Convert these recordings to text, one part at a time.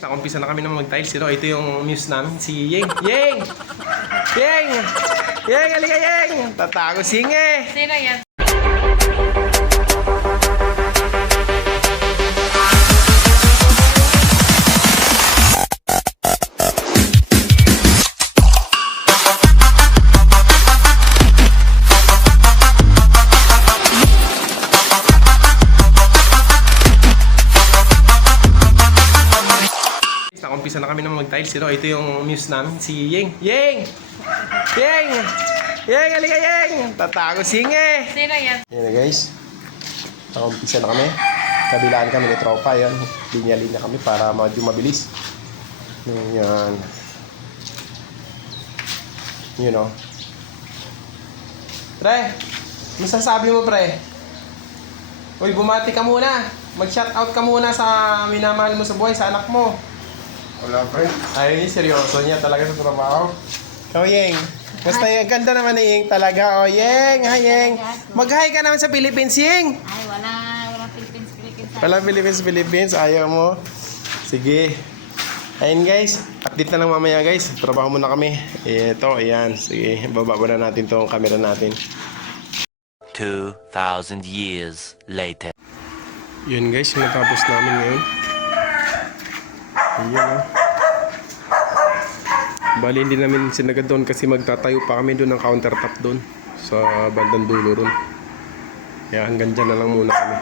Nakumpisa na kami ng mag-tiles. Ito yung muse namin, si Yeng. Yeng! Yeng! Yeng! Halika, Yeng! Tatago singe! Sino yan? Nakumpisa na kami ng mag-tiles. Ito yung muse namin, si Yeng. Yeng! Yeng! Yeng! Halika, Yeng! Tatago singe! Sino yan? Yan na guys. Nakumpisa na kami. Kabilaan kami ni tropa. Yan. Linya-linya kami para medyo mabilis. Yan. You know. Pre! Masasabi mo, pre? Uy, bumati ka muna. Mag-shoutout ka muna sa minamahal mo sa buhay, sa anak mo. Wala pa rin. Ay, seryoso niya talaga sa trabaho. Ikaw, Yeng. Basta yung ganda naman ni Yeng talaga. O, Yeng. Hi, Yeng. Mag-hi ka naman sa Philippines, Yeng. Ay, wala Philippines. Walang Philippines. Ayaw mo. Sige. Ayun, guys. Update na lang mamaya, guys. Trabaho muna kami. Ito, ayan. Sige, bababa na natin itong camera natin. 2,000 years later. Yun, guys. Yung natapos namin ngayon. Ayan, oh. Bali, hindi namin sinagad doon kasi magtatayo pa kami doon ng countertop doon sa bandang dulo doon. Kaya hanggang dyan na lang muna kami.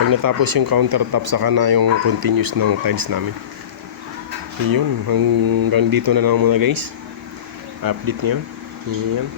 Pag natapos yung countertop, saka na yung continuous ng tiles namin. Yun, hanggang dito na lang muna guys. Update nyo. Ayan.